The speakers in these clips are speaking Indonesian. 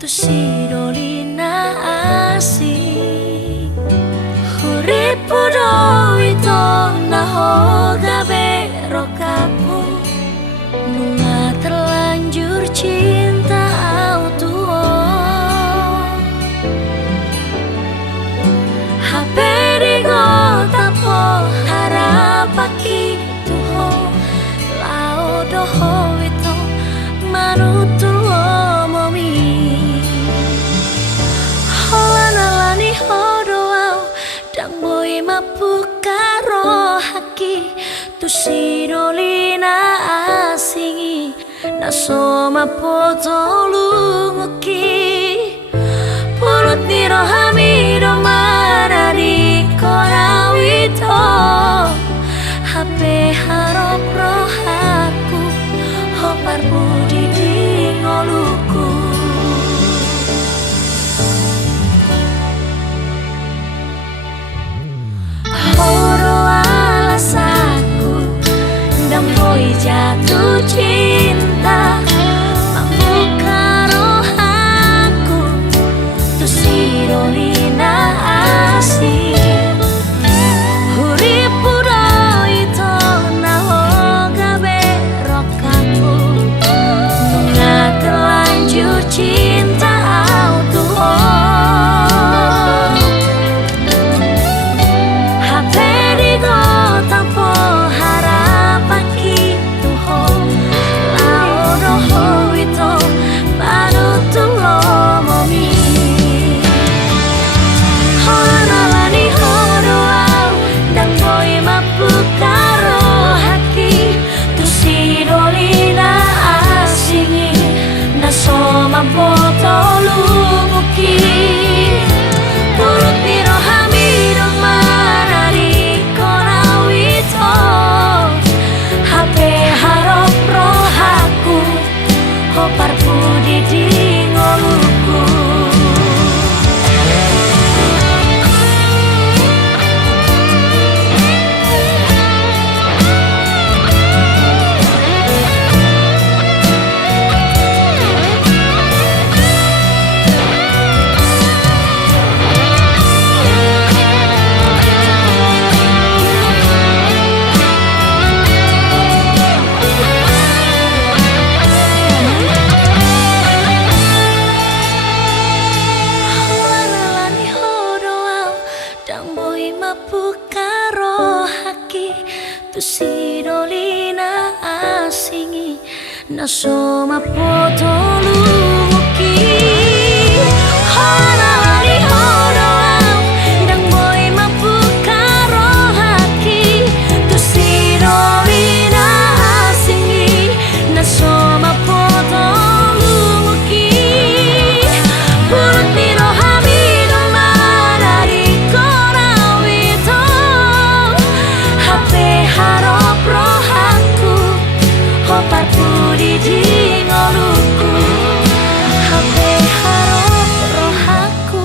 tu sidolina asing Huripu doito na hoga berokapu Nunga terlanjur cinta autuo Haperi gota po harapaki tuho Lao doho ito manutuo momi Holanalani hodoau dang boy mapukaro haki Tu sidolina asingi Nasoma potolunguki Pulut niro hamido marari korawito Hape harap rohaku Hopar budi di ngoluku Horo alasanku Dan boy jatuh cinta Membuka rohaku Tu sidolina asing Huripu doito na hoga berokaku Nunga terlanjur cinta autuho Haperi gota po harapaki tuho Lao doho ito panutulo momi Holanalani hodoau dang boy mapukaro haki Tu sidolina asingi Nasoma potolunguki Pulut niro hamido marari korawito Hape harap rohaku Hopar budi di ngoluku Holanalani hodoau dang boy mapukaro haki Tu sidolina asingi Nasoma potolunguki Holanalani hodoau dang boy mapukaro haki Tu sidolina asingi Nasoma potolunguki Pulut niro hamido marari korawito Hape harap rohaku Hopar budi di ngoluku Hape harap rohaku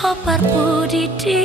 Hopar budi di